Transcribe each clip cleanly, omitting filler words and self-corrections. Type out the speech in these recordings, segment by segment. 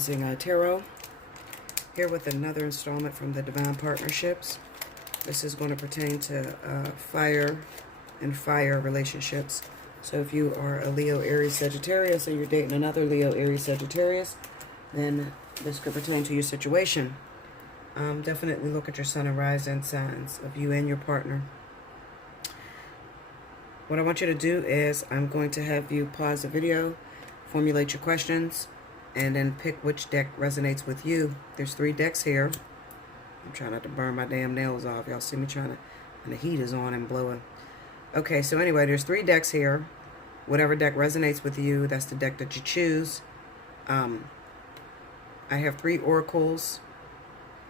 Allseeingeyetarot, here with another installment from the Divine Partnerships. This is going to pertain to fire and fire relationships. So if you are a Leo, Aries, Sagittarius, or you're dating another Leo, Aries, Sagittarius, then this could pertain to your situation. Definitely look at your sun and rising signs of you and your partner. What I want you to do is I'm going to have you pause the video, formulate your questions, and then pick which deck resonates with you. There's 3 decks here. I'm trying not to burn my damn nails off. Y'all see me trying to, and the heat is on and blowing. Okay, so anyway, there's 3 decks here. Whatever deck resonates with you, that's the deck that you choose. I have 3 oracles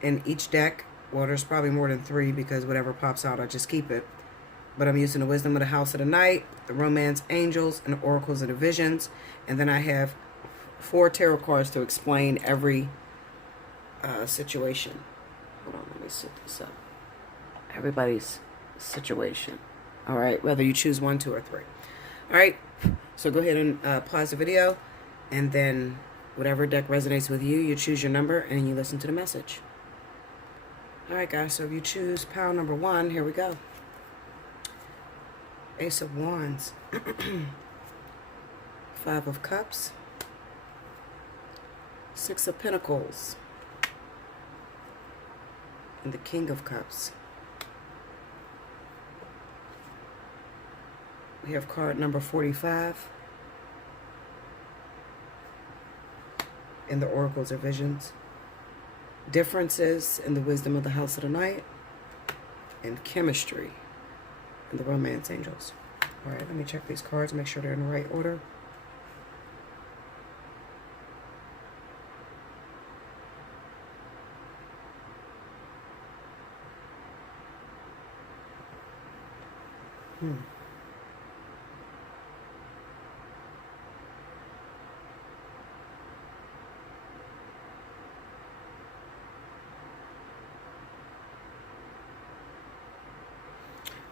in each deck. Well, there's probably more than 3 because whatever pops out, I just keep it. But I'm using the wisdom of the house of the night, the romance angels, and the oracles of the visions. And then I have 4 tarot cards to explain every situation. Hold on, let me set this up. Everybody's situation. All right, whether you choose 1, 2, or 3. All right, so go ahead and pause the video, and then whatever deck resonates with you, you choose your number, and you listen to the message. All right, guys, so if you choose pile number 1, here we go. Ace of Wands, 5 of Cups, 6 of Pentacles, and the King of Cups. We have card number 45 in the Oracles or Visions, differences in the wisdom of the house of the night, and chemistry in the romance angels. All right, let me check these cards, make sure they're in the right order.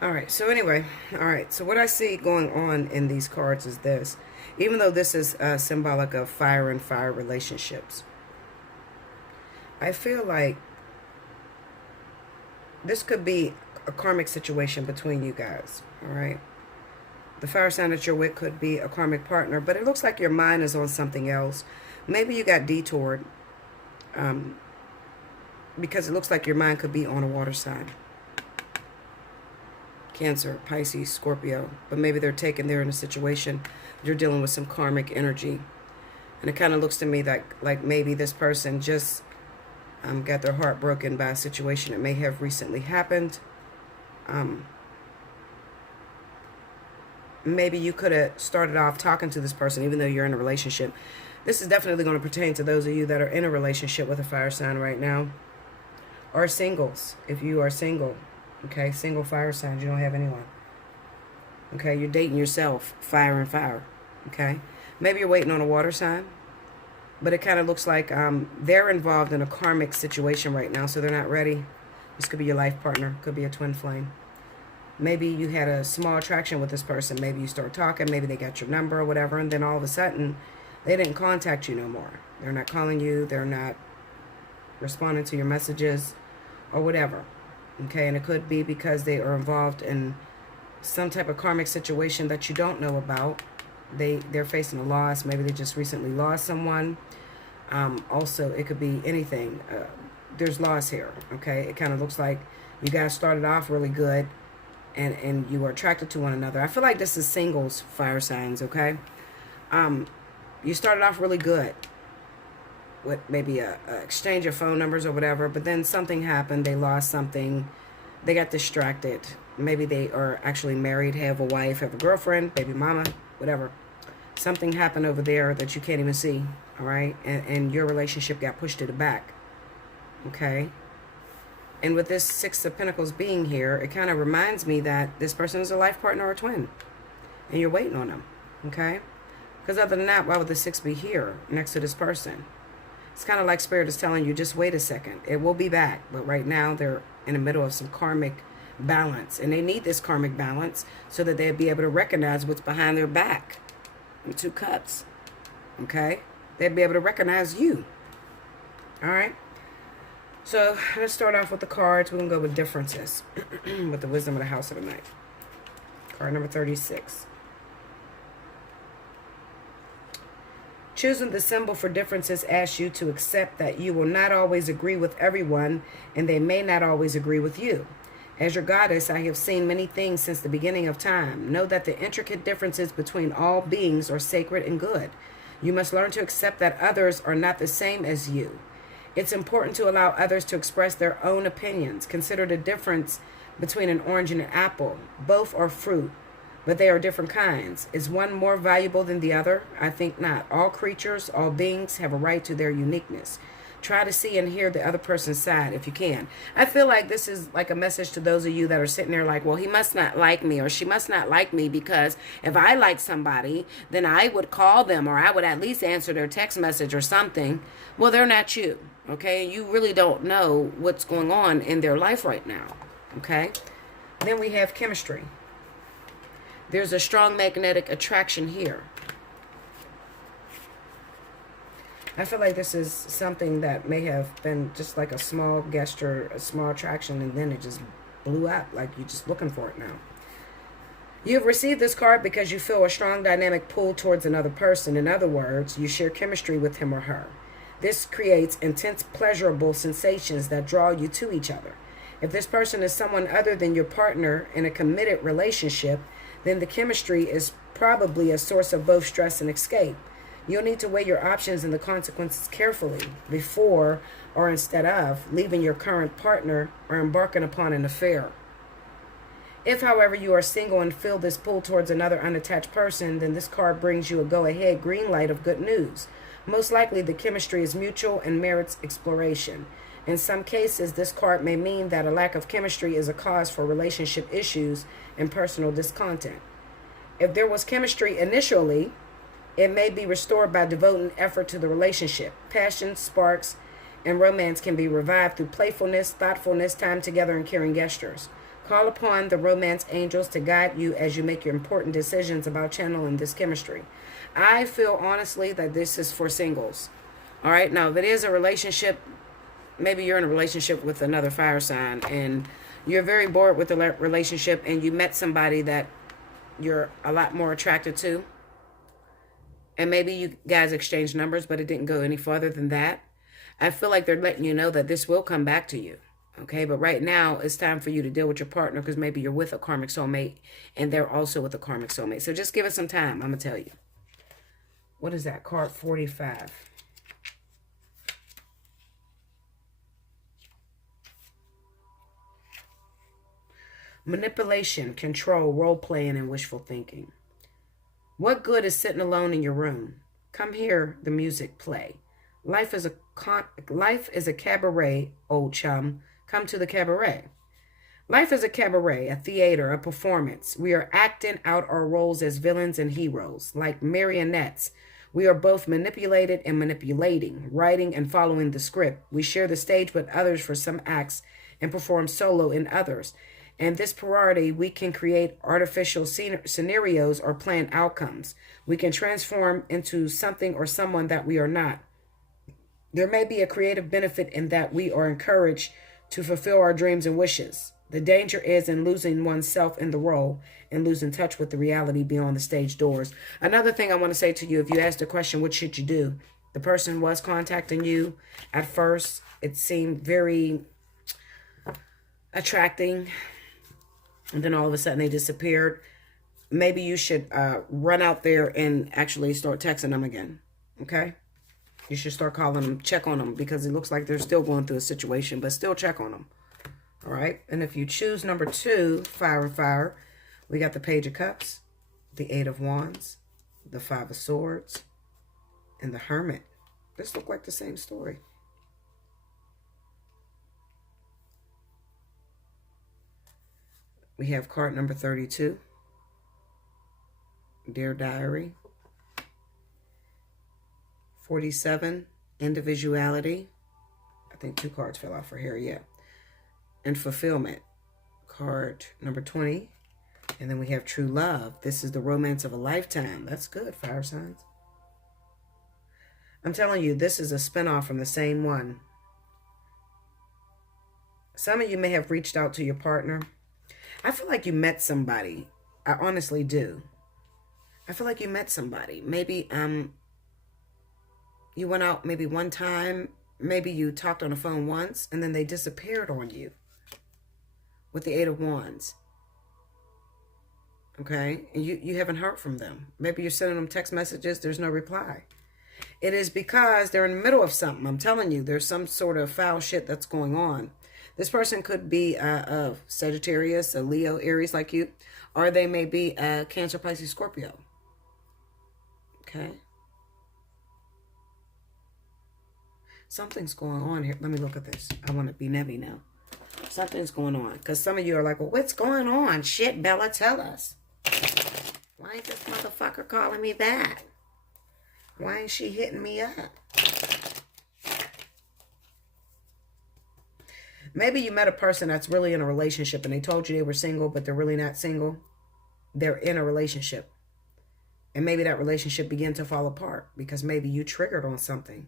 All right, so anyway, all right, so what I see going on in these cards is this. Even though this is symbolic of fire and fire relationships, I feel like this could be a karmic situation between you guys, all right? The fire sign that you're with could be a karmic partner, but it looks like your mind is on something else. Maybe you got detoured because it looks like your mind could be on a water sign. Cancer, Pisces, Scorpio, but maybe they're in a situation, you're dealing with some karmic energy. And it kind of looks to me like maybe this person just got their heart broken by a situation that may have recently happened. Maybe you could have started off talking to this person even though you're in a relationship. This is definitely going to pertain to those of you that are in a relationship with a fire sign right now, or singles. If you are single, okay, single fire signs, you don't have anyone. Okay, you're dating yourself, fire and fire. Okay, maybe you're waiting on a water sign, but it kind of looks like they're involved in a karmic situation right now, so they're not ready. This could be your life partner, could be a twin flame. Maybe you had a small attraction with this person. Maybe you start talking, maybe they got your number or whatever, and then all of a sudden, they didn't contact you no more. They're not calling you, they're not responding to your messages or whatever. Okay, and it could be because they are involved in some type of karmic situation that you don't know about. They're facing a loss. Maybe they just recently lost someone. Also, it could be anything. There's loss here, okay? It kind of looks like you guys started off really good and you were attracted to one another. I feel like this is singles fire signs, okay? You started off really good with maybe a exchange of phone numbers or whatever, but then something happened, they lost something, they got distracted. Maybe they are actually married, have a wife, have a girlfriend, baby mama, whatever. Something happened over there that you can't even see, all right? And your relationship got pushed to the back, okay? And with this 6 of Pentacles being here, it kind of reminds me that this person is a life partner or a twin, and you're waiting on them, okay? Because other than that, why would the 6 be here next to this person? It's kind of like Spirit is telling you, just wait a second. It will be back. But right now, they're in the middle of some karmic balance. And they need this karmic balance so that they'll be able to recognize what's behind their back. The 2 cups. Okay? They'll be able to recognize you. All right. So let's start off with the cards. We're going to go with differences with the wisdom of the house of the night. Card number 36. Choosing the symbol for differences asks you to accept that you will not always agree with everyone and they may not always agree with you. As your goddess, I have seen many things since the beginning of time. Know that the intricate differences between all beings are sacred and good. You must learn to accept that others are not the same as you. It's important to allow others to express their own opinions. Consider the difference between an orange and an apple. Both are fruit, but they are different kinds. Is one more valuable than the other? I think not. All creatures, all beings have a right to their uniqueness. Try to see and hear the other person's side if you can. I feel like this is like a message to those of you that are sitting there like, well, he must not like me or she must not like me because if I like somebody, then I would call them or I would at least answer their text message or something. Well, they're not you, okay? You really don't know what's going on in their life right now, okay? Then we have chemistry. There's a strong magnetic attraction here. I feel like this is something that may have been just like a small gesture, a small attraction, and then it just blew up, like you're just looking for it now. You have received this card because you feel a strong dynamic pull towards another person. In other words, you share chemistry with him or her. This creates intense, pleasurable sensations that draw you to each other. If this person is someone other than your partner in a committed relationship, then the chemistry is probably a source of both stress and escape. You'll need to weigh your options and the consequences carefully before or instead of leaving your current partner or embarking upon an affair. If, however, you are single and feel this pull towards another unattached person, then this card brings you a go-ahead green light of good news. Most likely, the chemistry is mutual and merits exploration. In some cases, this card may mean that a lack of chemistry is a cause for relationship issues and personal discontent. If there was chemistry initially, it may be restored by devoting effort to the relationship. Passion, sparks, and romance can be revived through playfulness, thoughtfulness, time together, and caring gestures. Call upon the romance angels to guide you as you make your important decisions about channeling this chemistry. I feel honestly that this is for singles. All right, now if it is a relationship, maybe you're in a relationship with another fire sign and you're very bored with the relationship and you met somebody that you're a lot more attracted to. And maybe you guys exchanged numbers, but it didn't go any further than that. I feel like they're letting you know that this will come back to you. Okay, but right now it's time for you to deal with your partner because maybe you're with a karmic soulmate and they're also with a karmic soulmate. So just give it some time, I'm going to tell you. What is that? Card 45. Manipulation, control, role-playing, and wishful thinking. What good is sitting alone in your room? Come hear the music play. Life is a cabaret, old chum. Come to the cabaret. Life is a cabaret, a theater, a performance. We are acting out our roles as villains and heroes, like marionettes. We are both manipulated and manipulating, writing and following the script. We share the stage with others for some acts and perform solo in others. And this priority, we can create artificial scenarios or plan outcomes. We can transform into something or someone that we are not. There may be a creative benefit in that we are encouraged to fulfill our dreams and wishes. The danger is in losing oneself in the role and losing touch with the reality beyond the stage doors. Another thing I want to say to you, if you ask the question, what should you do? The person was contacting you. At first, it seemed very attracting. And then all of a sudden they disappeared. Maybe you should run out there and actually start texting them again. Okay? You should start calling them, check on them, because it looks like they're still going through a situation, but still check on them. All right? And if you choose number 2, fire, we got the Page of Cups, the 8 of Wands, the 5 of Swords, and the Hermit. This look like the same story. We have card number 32, Dear Diary. 47, Individuality. I think 2 cards fell off for here, yeah. And Fulfillment, card number 20. And then we have True Love. This is the romance of a lifetime. That's good, fire signs. I'm telling you, this is a spinoff from the same one. Some of you may have reached out to your partner. I feel like you met somebody. I honestly do. I feel like you met somebody. Maybe you went out maybe one time. Maybe you talked on the phone once, and then they disappeared on you with the Eight of Wands. Okay? And you haven't heard from them. Maybe you're sending them text messages. There's no reply. It is because they're in the middle of something. I'm telling you, there's some sort of foul shit that's going on. This person could be a Sagittarius, a Leo, Aries like you, or they may be a Cancer, Pisces, Scorpio. Okay? Something's going on here. Let me look at this. I want to be Nebby now. Something's going on. Because some of you are like, well, what's going on? Shit, Bella, tell us. Why ain't this motherfucker calling me back? Why ain't she hitting me up? Maybe you met a person that's really in a relationship and they told you they were single, but they're really not single. They're in a relationship. And maybe that relationship began to fall apart because maybe you triggered on something.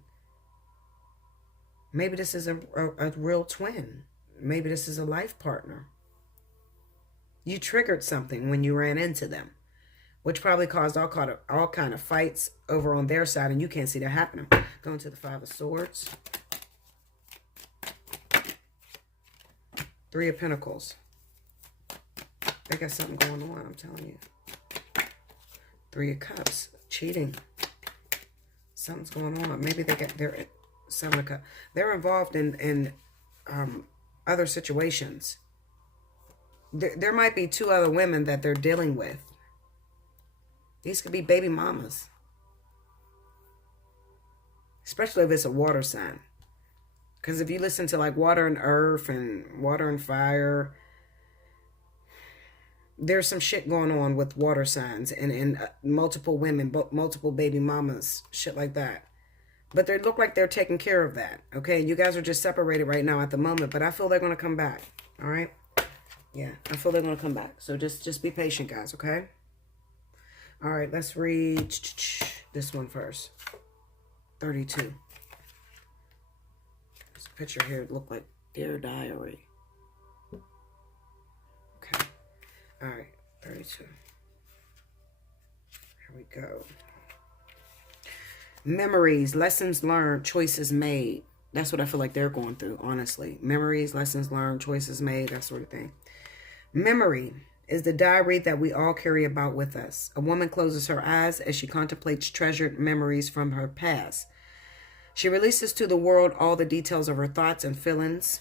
Maybe this is a real twin. Maybe this is a life partner. You triggered something when you ran into them, which probably caused all kind of fights over on their side, and you can't see that happening. Going to the Five of Swords. Three of Pentacles. They got something going on, I'm telling you. Three of Cups. Cheating. Something's going on. Maybe they're Seven of Cups. They're involved in other situations. There might be two other women that they're dealing with. These could be baby mamas. Especially if it's a water sign. Because if you listen to like water and earth and water and fire, there's some shit going on with water signs and multiple women, multiple baby mamas, shit like that. But they look like they're taking care of that. Okay, you guys are just separated right now at the moment, but I feel they're going to come back. All right? Yeah, I feel they're going to come back. So just be patient, guys, okay? All right, let's read this one first. 32. This picture here look like Dear Diary. Okay. All right, 32. Here we go. Memories, lessons learned, choices made. That's what I feel like they're going through, honestly. Memories, lessons learned, choices made, that sort of thing. Memory is the diary that we all carry about with us. A woman closes her eyes as she contemplates treasured memories from her past. She releases to the world all the details of her thoughts and feelings.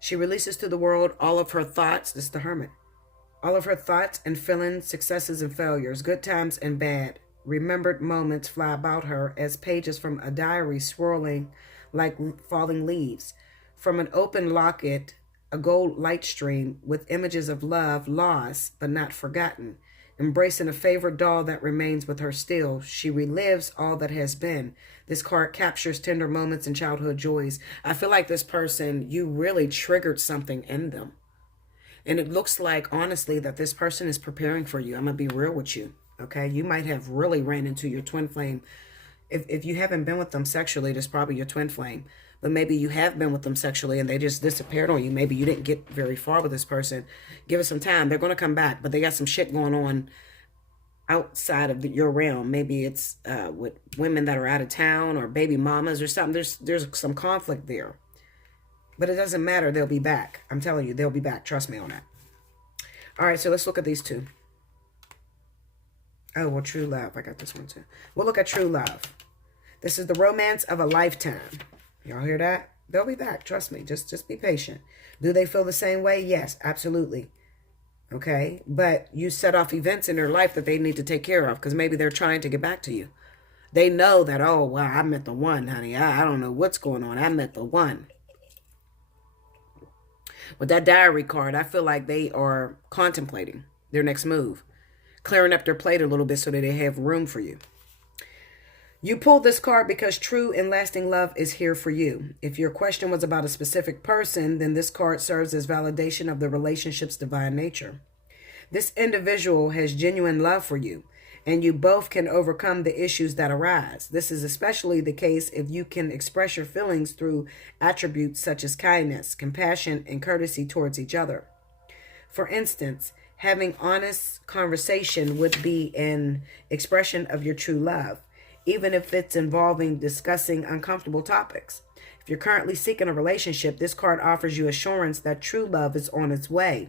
She releases to the world all of her thoughts. This is the Hermit. All of her thoughts and feelings, successes and failures, good times and bad. Remembered moments fly about her as pages from a diary swirling like falling leaves. From an open locket, a gold light stream with images of love lost but not forgotten. Embracing a favorite doll that remains with her still, she relives all that has been. This card captures tender moments and childhood joys. I feel like this person, you really triggered something in them. And it looks like, honestly, that this person is preparing for you. I'm going to be real with you, okay? You might have really ran into your twin flame. If you haven't been with them sexually, that's probably your twin flame. But maybe you have been with them sexually and they just disappeared on you. Maybe you didn't get very far with this person. Give it some time. They're going to come back, but they got some shit going on outside of your realm. Maybe it's with women that are out of town or baby mamas or something. There's some conflict there. But it doesn't matter. They'll be back. I'm telling you, they'll be back. Trust me on that. All right, so let's look at these two. Oh, well, true love. I got this one too. We'll look at true love. This is the romance of a lifetime. Y'all hear that? They'll be back. Trust me. Just be patient. Do they feel the same way? Yes, absolutely. Okay? But you set off events in their life that they need to take care of because maybe they're trying to get back to you. They know that, oh, wow, I met the one, honey. I don't know what's going on. I met the one. With that diary card, I feel like they are contemplating their next move. Clearing up their plate a little bit so that they have room for you. You pulled this card because true and lasting love is here for you. If your question was about a specific person, then this card serves as validation of the relationship's divine nature. This individual has genuine love for you, and you both can overcome the issues that arise. This is especially the case if you can express your feelings through attributes such as kindness, compassion, and courtesy towards each other. For instance, having honest conversation would be an expression of your true love, even if it's involving discussing uncomfortable topics. If you're currently seeking a relationship, this card offers you assurance that true love is on its way.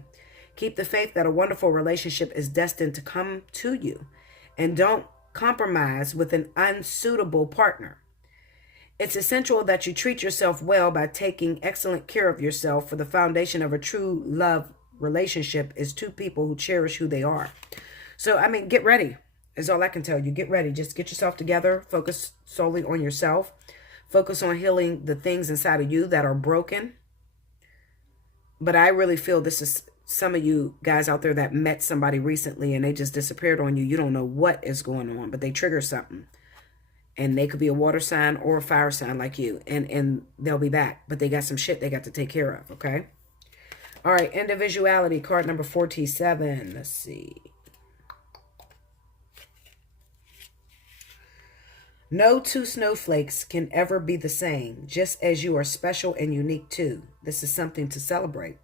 Keep the faith that a wonderful relationship is destined to come to you, and don't compromise with an unsuitable partner. It's essential that you treat yourself well by taking excellent care of yourself, for the foundation of a true love relationship is two people who cherish who they are. So, I mean, get ready is all I can tell you. Get ready. Just get yourself together. Focus solely on yourself. Focus on healing the things inside of you that are broken. But I really feel this is some of you guys out there that met somebody recently and they just disappeared on you. You don't know what is going on, but they trigger something. And they could be a water sign or a fire sign like you. And they'll be back. But they got some shit they got to take care of, okay? All right, individuality, card number 47. Let's see. No two snowflakes can ever be the same, just as you are special and unique too. This is something to celebrate.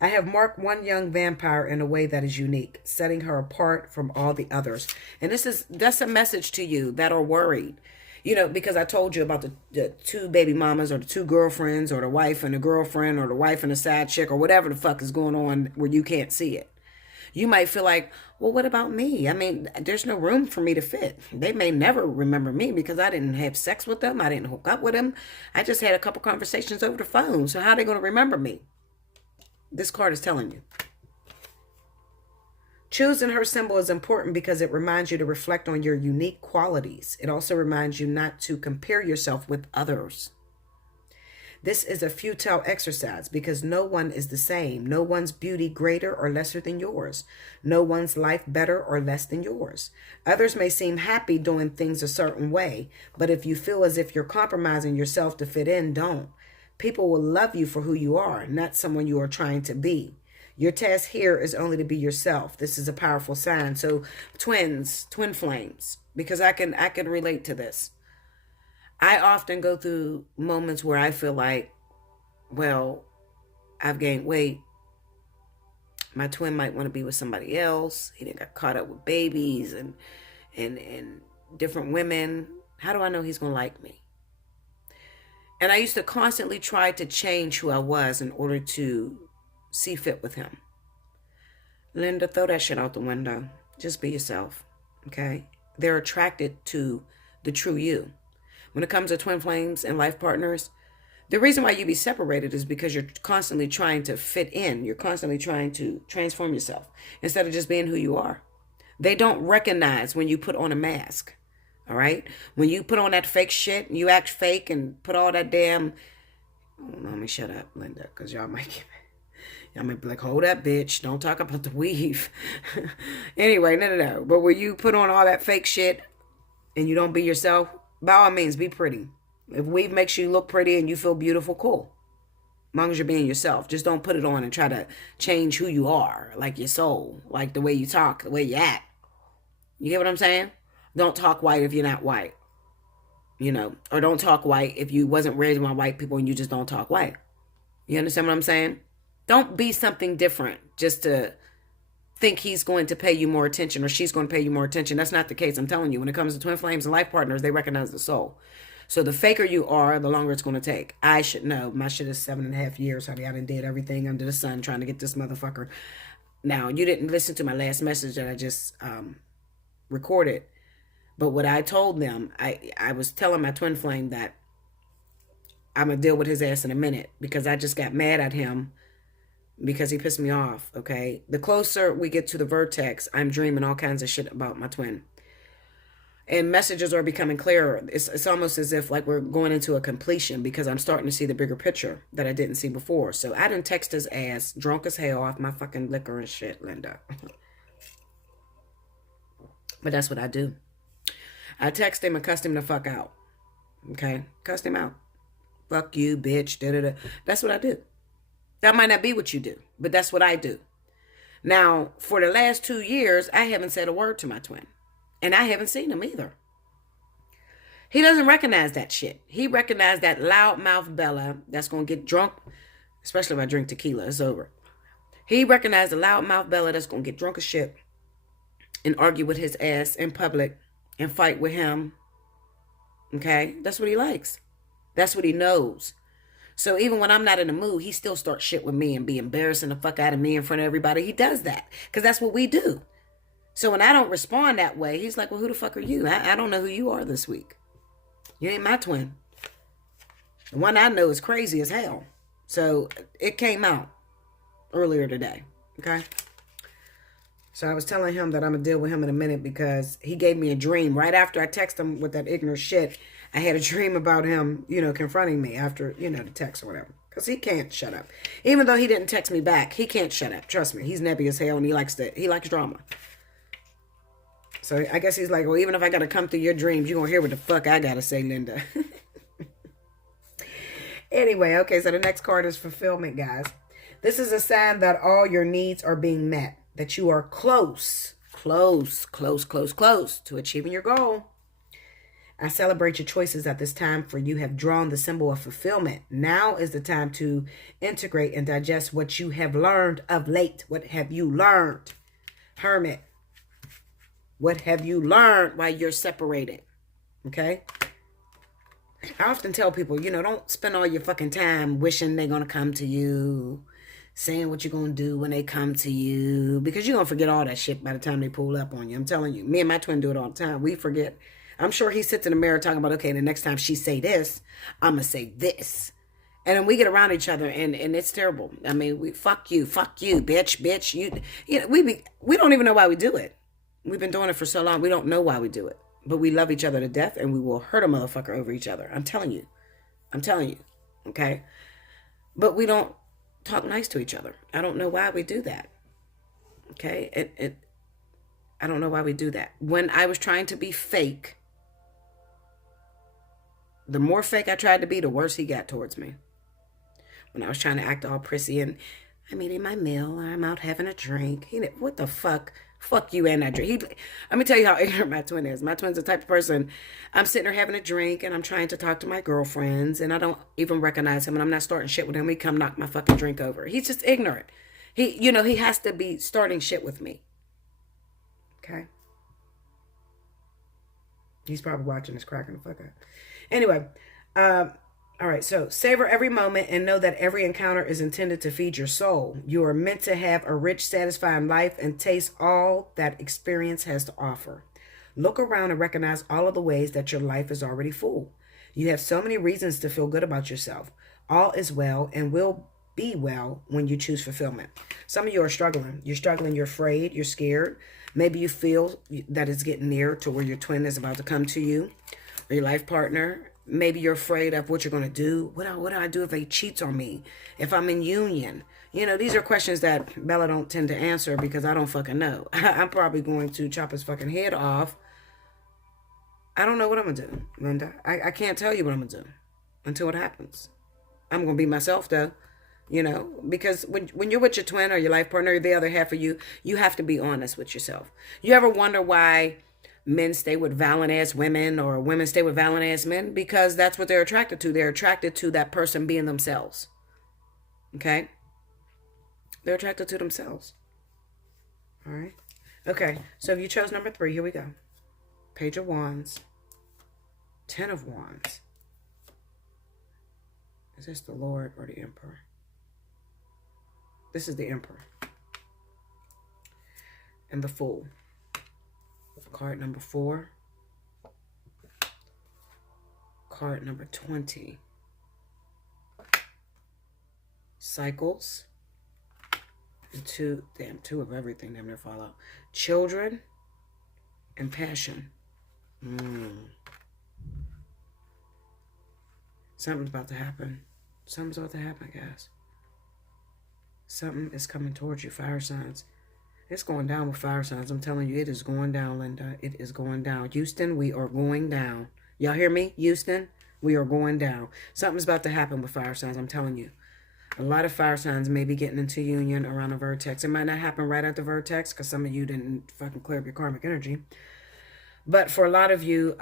I have marked one young vampire in a way that is unique, setting her apart from all the others. And that's a message to you that are worried. You know, because I told you about the two baby mamas or the two girlfriends or the wife and the girlfriend or the wife and the side chick or whatever the fuck is going on where you can't see it. You might feel like, well, what about me? I mean, there's no room for me to fit. They may never remember me because I didn't have sex with them. I didn't hook up with them. I just had a couple conversations over the phone. So how are they going to remember me? This card is telling you. Choosing her symbol is important because it reminds you to reflect on your unique qualities. It also reminds you not to compare yourself with others. This is a futile exercise because no one is the same. No one's beauty greater or lesser than yours. No one's life better or less than yours. Others may seem happy doing things a certain way, but if you feel as if you're compromising yourself to fit in, don't. People will love you for who you are, not someone you are trying to be. Your task here is only to be yourself. This is a powerful sign. So twins, twin flames, because I can relate to this. I often go through moments where I feel like, well, I've gained weight. My twin might want to be with somebody else. He done got caught up with babies and different women. How do I know he's going to like me? And I used to constantly try to change who I was in order to see fit with him. Linda, throw that shit out the window. Just be yourself, okay? They're attracted to the true you. When it comes to twin flames and life partners, the reason why you be separated is because you're constantly trying to fit in. You're constantly trying to transform yourself instead of just being who you are. They don't recognize when you put on a mask, all right? When you put on that fake shit and you act fake and put all that damn... Oh, let me shut up, Linda, because y'all might be like, hold up, bitch. Don't talk about the weave. Anyway, no. But when you put on all that fake shit and you don't be yourself, by all means, be pretty. If weave makes you look pretty and you feel beautiful, cool. As long as you're being yourself. Just don't put it on and try to change who you are, like your soul, like the way you talk, the way you act. You get what I'm saying? Don't talk white if you're not white. You know, or don't talk white if you wasn't raised by white people and you just don't talk white. You understand what I'm saying? Don't be something different just to think he's going to pay you more attention or she's going to pay you more attention. That's not the case. I'm telling you, when it comes to twin flames and life partners, they recognize the soul. So the faker you are, the longer it's going to take. I should know. My shit is 7.5 years, honey. I done did everything under the sun trying to get this motherfucker. Now, you didn't listen to my last message that I just recorded. But what I told them, I was telling my twin flame that I'm going to deal with his ass in a minute because I just got mad at him because he pissed me off, okay? The closer we get to the vertex, I'm dreaming all kinds of shit about my twin. And messages are becoming clearer. It's almost as if like we're going into a completion because I'm starting to see the bigger picture that I didn't see before. So I done text his ass, drunk as hell off my fucking liquor and shit, Linda. But that's what I do. I text him and cussed him the fuck out, okay? Cussed him out. Fuck you, bitch, da-da-da. That's what I do. That might not be what you do, but that's what I do. Now, for the last 2 years, I haven't said a word to my twin. And I haven't seen him either. He doesn't recognize that shit. He recognized that loudmouth Bella that's going to get drunk, especially if I drink tequila. It's over. He recognized the loudmouth Bella that's going to get drunk as shit and argue with his ass in public and fight with him. Okay? That's what he likes. That's what he knows. So even when I'm not in the mood, he still starts shit with me and be embarrassing the fuck out of me in front of everybody. He does that because that's what we do. So when I don't respond that way, he's like, well, who the fuck are you? I don't know who you are this week. You ain't my twin. The one I know is crazy as hell. So it came out earlier today. Okay? So I was telling him that I'm going to deal with him in a minute because he gave me a dream. Right after I texted him with that ignorant shit, I had a dream about him, confronting me after, the text or whatever. Because he can't shut up. Even though he didn't text me back, he can't shut up. Trust me. He's neppy as hell and he likes drama. So I guess he's like, well, even if I got to come through your dreams, you're going to hear what the fuck I got to say, Linda. Anyway, okay, so the next card is fulfillment, guys. This is a sign that all your needs are being met. That you are close to achieving your goal. I celebrate your choices at this time, for you have drawn the symbol of fulfillment. Now is the time to integrate and digest what you have learned of late. What have you learned? Hermit. What have you learned while you're separated? Okay? I often tell people, don't spend all your fucking time wishing they're going to come to you, saying what you're going to do when they come to you, because you're going to forget all that shit by the time they pull up on you. I'm telling you, me and my twin do it all the time. We forget. I'm sure he sits in the mirror talking about, okay, the next time she say this, I'm going to say this. And then we get around each other and it's terrible. I mean, we fuck you, bitch, we don't even know why we do it. We've been doing it for so long. We don't know why we do it. But we love each other to death and we will hurt a motherfucker over each other. I'm telling you. Okay? But we don't talk nice to each other. I don't know why we do that. Okay? I don't know why we do that. When I was trying to be fake, the more fake I tried to be, the worse he got towards me. When I was trying to act all prissy and I'm eating my meal or I'm out having a drink. What the fuck? Fuck you and that drink. Let me tell you how ignorant my twin is. My twin's the type of person, I'm sitting there having a drink and I'm trying to talk to my girlfriends and I don't even recognize him and I'm not starting shit with him. He come knock my fucking drink over. He's just ignorant. He has to be starting shit with me. Okay? He's probably watching this cracking the fuck up. Anyway, all right, so savor every moment and know that every encounter is intended to feed your soul. You are meant to have a rich, satisfying life and taste all that experience has to offer. Look around and recognize all of the ways that your life is already full. You have so many reasons to feel good about yourself. All is well and will be well when you choose fulfillment. Some of you are struggling. You're struggling, you're afraid, you're scared. Maybe you feel that it's getting near to where your twin is about to come to you or your life partner. Maybe you're afraid of what you're going to do. What do I do if he cheats on me? If I'm in union? These are questions that Bella don't tend to answer because I don't fucking know. I'm probably going to chop his fucking head off. I don't know what I'm going to do, Linda. I can't tell you what I'm going to do until it happens. I'm going to be myself, though. Because when you're with your twin or your life partner or the other half of you, you have to be honest with yourself. You ever wonder why men stay with violent ass women or women stay with violent ass men? Because that's what they're attracted to. They're attracted to that person being themselves. Okay? They're attracted to themselves. All right? Okay, so if you chose number 3, here we go. Page of Wands. 10 of Wands. Is this the Lord or the Emperor? This is the Emperor. And the Fool. Card number 4. Card number 20. Cycles. And 2 of everything. Damn near fall out. Children and passion. Something's about to happen. Something's about to happen, guys. Something is coming towards you, fire signs. It's going down with fire signs. I'm telling you, it is going down, Linda. It is going down. Houston, we are going down. Y'all hear me? Houston, we are going down. Something's about to happen with fire signs. I'm telling you. A lot of fire signs may be getting into union around a vertex. It might not happen right at the vertex because some of you didn't fucking clear up your karmic energy. But for a lot of you,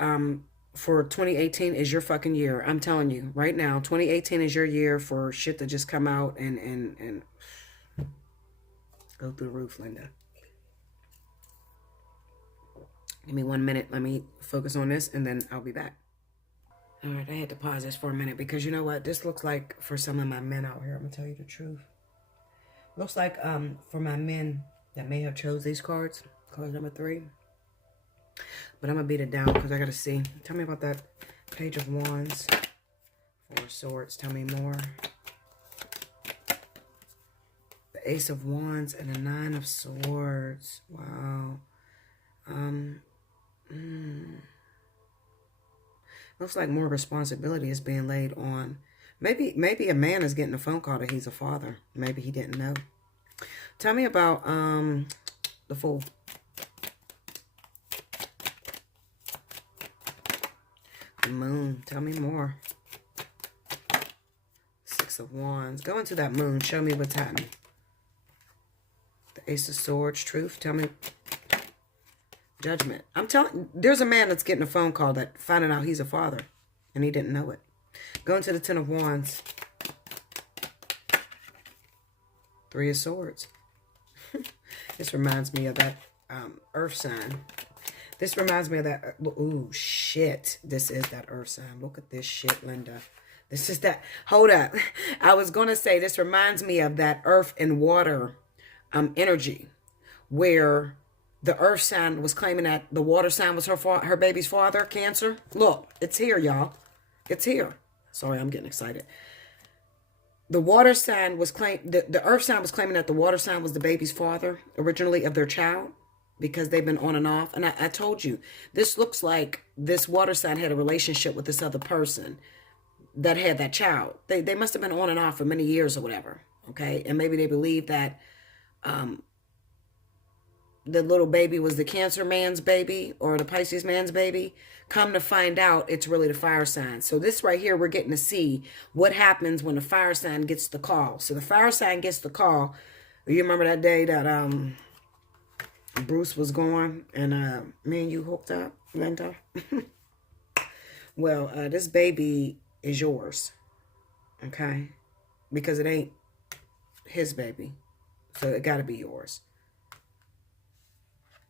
for 2018 is your fucking year. I'm telling you right now, 2018 is your year for shit to just come out and go through the roof, Linda. Give me 1 minute. Let me focus on this, and then I'll be back. All right, I had to pause this for a minute because you know what? This looks like for some of my men out here. I'm gonna tell you the truth. Looks like for my men that may have chose these cards, card number 3. But I'm gonna beat it down because I gotta see. Tell me about that Page of Wands, 4 of Swords. Tell me more. The Ace of Wands and the 9 of Swords. Wow. Looks like more responsibility is being laid on. Maybe a man is getting a phone call that he's a father. Maybe he didn't know. Tell me about the Fool. The Moon. Tell me more. 6 of Wands. Go into that Moon. Show me what's happening. The Ace of Swords. Truth. Tell me. Judgment. I'm telling, there's a man that's getting a phone call that finding out he's a father and he didn't know it. Go into the 10 of Wands. 3 of Swords. This reminds me of that earth sign. This reminds me of that. Ooh, shit. This is that earth sign. Look at this shit, Linda. This is that. Hold up. I was going to say this reminds me of that earth and water energy where the earth sign was claiming that the water sign was her baby's father, Cancer. Look, it's here, y'all. It's here. Sorry, I'm getting excited. The water sign was the earth sign was claiming that the water sign was the baby's father originally of their child because they've been on and off. And I told you, this looks like this water sign had a relationship with this other person that had that child. They must have been on and off for many years or whatever. Okay. And maybe they believe that the little baby was the Cancer man's baby or the Pisces man's baby. Come to find out, it's really the fire sign. So this right here, we're getting to see what happens when the fire sign gets the call. So the fire sign gets the call. You remember that day that Bruce was gone and me and you hooked up, Linda? Well, this baby is yours, okay? Because it ain't his baby, so it got to be yours.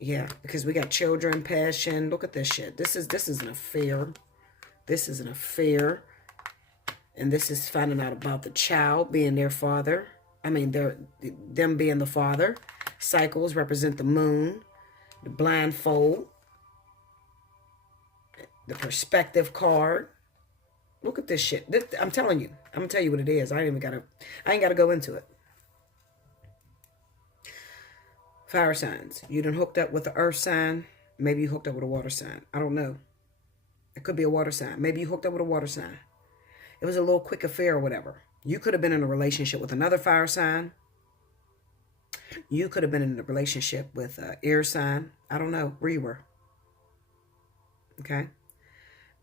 Yeah, because we got children, passion. Look at this shit. This is an affair. This is an affair. And this is finding out about the child being their father. I mean, them being the father. Cycles represent the moon, the blindfold, the perspective card. Look at this shit. I'm telling you. I'm gonna tell you what it is. I ain't gotta go into it. Fire signs. You done hooked up with the earth sign. Maybe you hooked up with a water sign. I don't know. It could be a water sign. Maybe you hooked up with a water sign. It was a little quick affair or whatever. You could have been in a relationship with another fire sign. You could have been in a relationship with an air sign. I don't know where you were. Okay.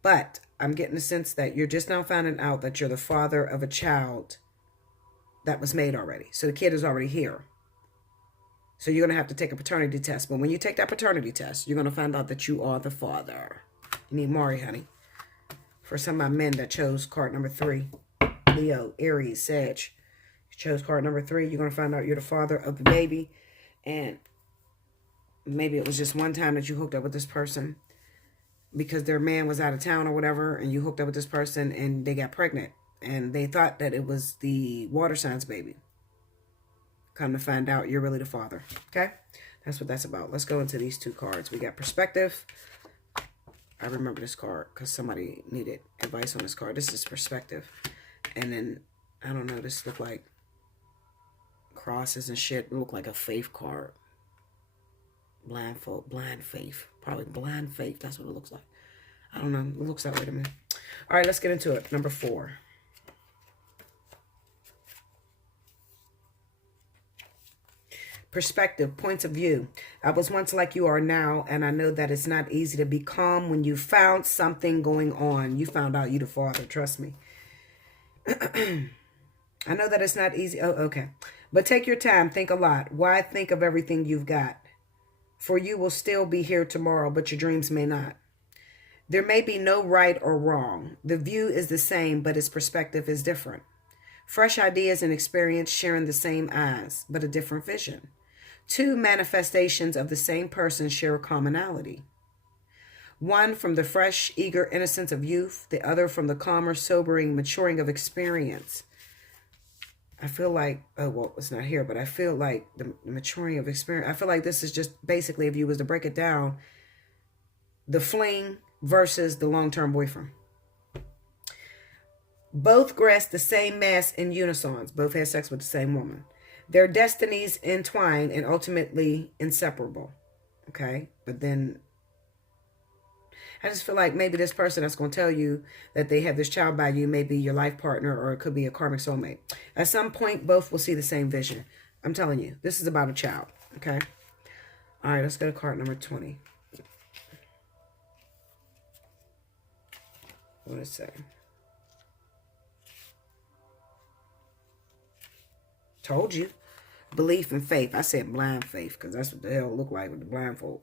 But I'm getting the sense that you're just now finding out that you're the father of a child that was made already. So the kid is already here. So you're going to have to take a paternity test. But when you take that paternity test, you're going to find out that you are the father. You need Maury, honey. For some of my men that chose card number 3. Leo, Aries, Sag. You chose card number 3. You're going to find out you're the father of the baby. And maybe it was just one time that you hooked up with this person because their man was out of town or whatever. And you hooked up with this person and they got pregnant. And they thought that it was the water sign's baby. Come to find out, you're really the father. Okay? That's what that's about. Let's go into these 2 cards. We got perspective. I remember this card because somebody needed advice on this card. This is perspective. And then, I don't know, this looked like crosses and shit. It looked like a faith card. Blind faith. Probably blind faith. That's what it looks like. I don't know. It looks that way to me. All right, let's get into it. Number 4. Perspective, points of view. I was once like you are now, and I know that it's not easy to be calm when you found something going on. You found out you the father, trust me. I know that it's not easy. Oh, okay. But take your time, think a lot. Why think of everything you've got? for you will still be here tomorrow, but your dreams may not. There may be no right or wrong. The view is the same, but its perspective is different. Fresh ideas and experience sharing the same eyes, but a different vision. Two manifestations of the same person share a commonality. One from the fresh, eager innocence of youth, the other from the calmer, sobering, maturing of experience. I feel like, oh, well, it's not here, but I feel like the maturing of experience. I feel like this is just basically, if you was to break it down, the fling versus the long-term boyfriend. Both grasp the same mass in unisons. Both had sex with the same woman. Their destinies entwine and ultimately inseparable. Okay? But then I just feel like maybe this person that's going to tell you that they have this child by you may be your life partner, or it could be a karmic soulmate. At some point, both will see the same vision. I'm telling you, this is about a child. Okay? All right, let's go to card number 20. What does it say? Told you. Belief and faith. I said blind faith because that's what the hell it looked like with the blindfold.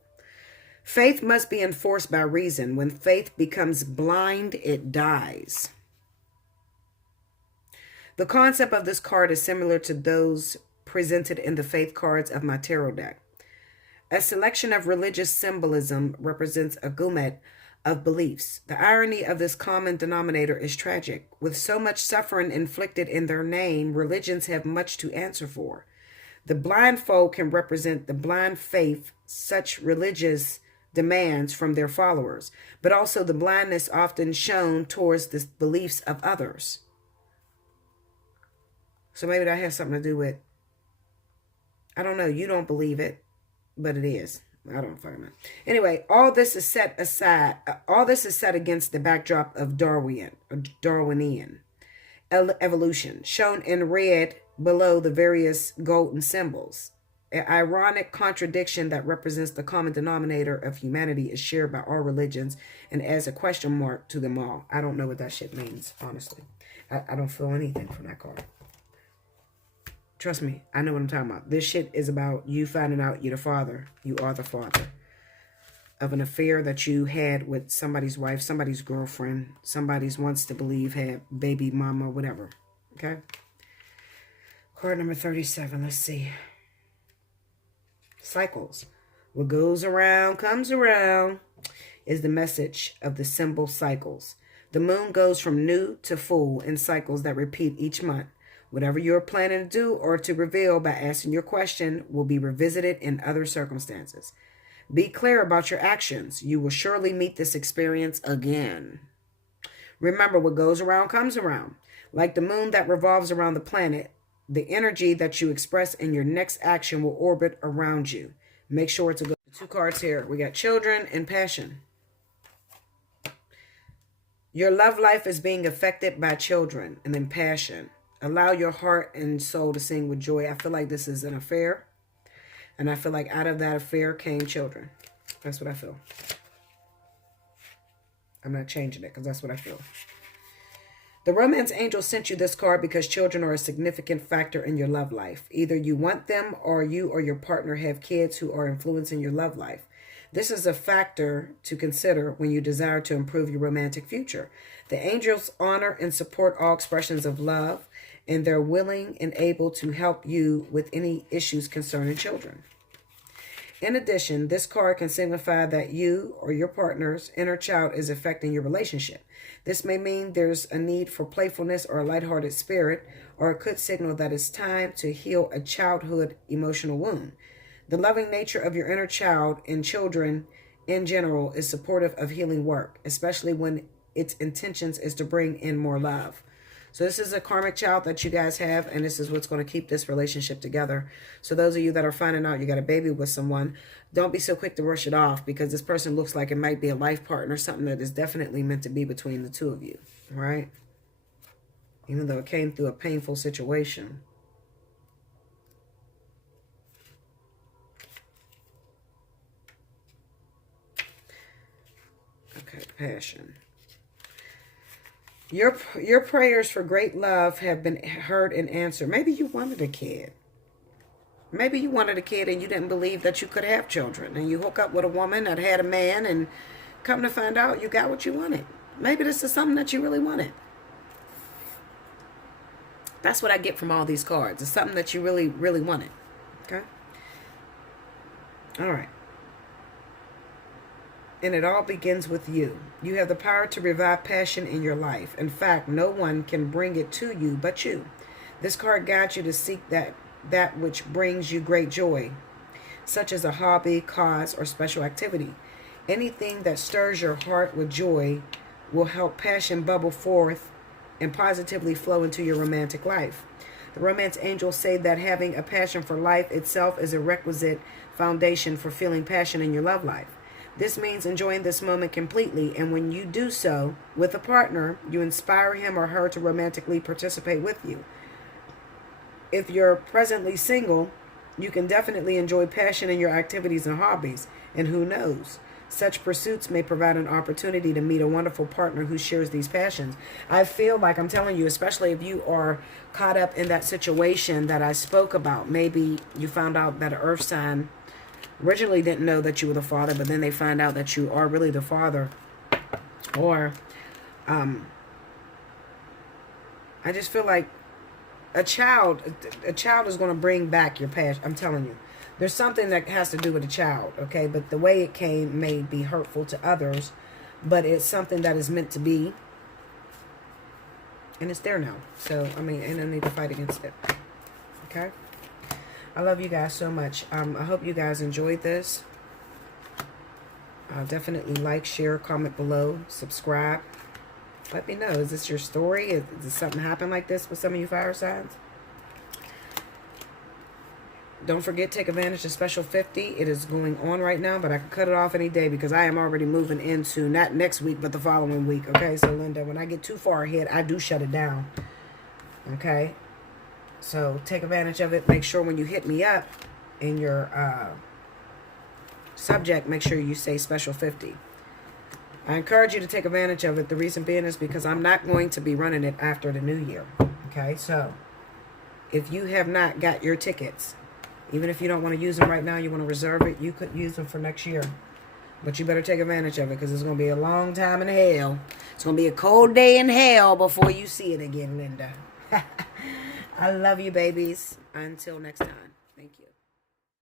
Faith must be enforced by reason. When faith becomes blind, it dies. The concept of this card is similar to those presented in the faith cards of my tarot deck. A selection of religious symbolism represents a gamut of beliefs. The irony of this common denominator is tragic. With so much suffering inflicted in their name, religions have much to answer for. The blindfold can represent the blind faith such religious demands from their followers, but also the blindness often shown towards the beliefs of others. So maybe that has something to do with, I don't know, you don't believe it, but it is. I don't fucking know. Anyway, all this is set aside. All this is set against the backdrop of Darwinian evolution, shown in red below the various golden symbols. An ironic contradiction that represents the common denominator of humanity is shared by all religions and adds a question mark to them all. I don't know what that shit means, honestly. I don't feel anything from that card. Trust me, I know what I'm talking about. This shit is about you finding out you're the father. You are the father of an affair that you had with somebody's wife, somebody's girlfriend, somebody's wants to believe had baby mama, whatever. Okay? Card number 37. Let's see. Cycles. What goes around comes around is the message of the symbol cycles. The moon goes from new to full in cycles that repeat each month. Whatever you're planning to do or to reveal by asking your question will be revisited in other circumstances. Be clear about your actions. You will surely meet this experience again. Remember, what goes around comes around. Like the moon that revolves around the planet, the energy that you express in your next action will orbit around you. Make sure to go. 2 cards here. We got children and passion. Your love life is being affected by children and then passion. Allow your heart and soul to sing with joy. I feel like this is an affair. And I feel like out of that affair came children. That's what I feel. I'm not changing it because that's what I feel. The romance angel sent you this card because children are a significant factor in your love life. Either you want them or you or your partner have kids who are influencing your love life. This is a factor to consider when you desire to improve your romantic future. The angels honor and support all expressions of love, and they're willing and able to help you with any issues concerning children. In addition, this card can signify that you or your partner's inner child is affecting your relationship. This may mean there's a need for playfulness or a lighthearted spirit, or it could signal that it's time to heal a childhood emotional wound. The loving nature of your inner child and children in general is supportive of healing work, especially when its intentions is to bring in more love. So this is a karmic child that you guys have, and this is what's going to keep this relationship together. So those of you that are finding out you got a baby with someone, don't be so quick to rush it off, because this person looks like it might be a life partner, something that is definitely meant to be between the two of you, right? Even though it came through a painful situation. Okay, passion. Your prayers for great love have been heard and answered. Maybe you wanted a kid. Maybe you wanted a kid and you didn't believe that you could have children. And you hook up with a woman that had a man and come to find out you got what you wanted. Maybe this is something that you really wanted. That's what I get from all these cards. It's something that you really, really wanted. Okay? All right. And it all begins with you. You have the power to revive passion in your life. In fact, no one can bring it to you but you. This card guides you to seek that which brings you great joy, such as a hobby, cause, or special activity. Anything that stirs your heart with joy will help passion bubble forth and positively flow into your romantic life. The romance angels say that having a passion for life itself is a requisite foundation for feeling passion in your love life. This means enjoying this moment completely, and when you do so with a partner, you inspire him or her to romantically participate with you. If you're presently single, you can definitely enjoy passion in your activities and hobbies, and who knows, such pursuits may provide an opportunity to meet a wonderful partner who shares these passions. I feel like, I'm telling you, especially if you are caught up in that situation that I spoke about, maybe you found out that an earth sign originally didn't know that you were the father, but then they find out that you are really the father. Or I just feel like a child is going to bring back your past. I'm telling you, there's something that has to do with a child, okay? But the way it came may be hurtful to others, but it's something that is meant to be, and it's there now. So I mean, and I need to fight against it. Okay. I love you guys so much. I hope you guys enjoyed this. Definitely like, share, comment below, subscribe. Let me know. Is this your story? Does something happen like this with some of you fire signs? Don't forget, take advantage of Special 50. It is going on right now, but I can cut it off any day because I am already moving into, not next week, but the following week. Okay, so Linda, when I get too far ahead, I do shut it down. Okay? So take advantage of it. Make sure when you hit me up in your subject, make sure you say Special 50. I encourage you to take advantage of it. The reason being is because I'm not going to be running it after the new year. Okay, so if you have not got your tickets, even if you don't want to use them right now, you want to reserve it, you could use them for next year. But you better take advantage of it because it's going to be a long time in hell. It's going to be a cold day in hell before you see it again, Linda. I love you, babies. Until next time. Thank you.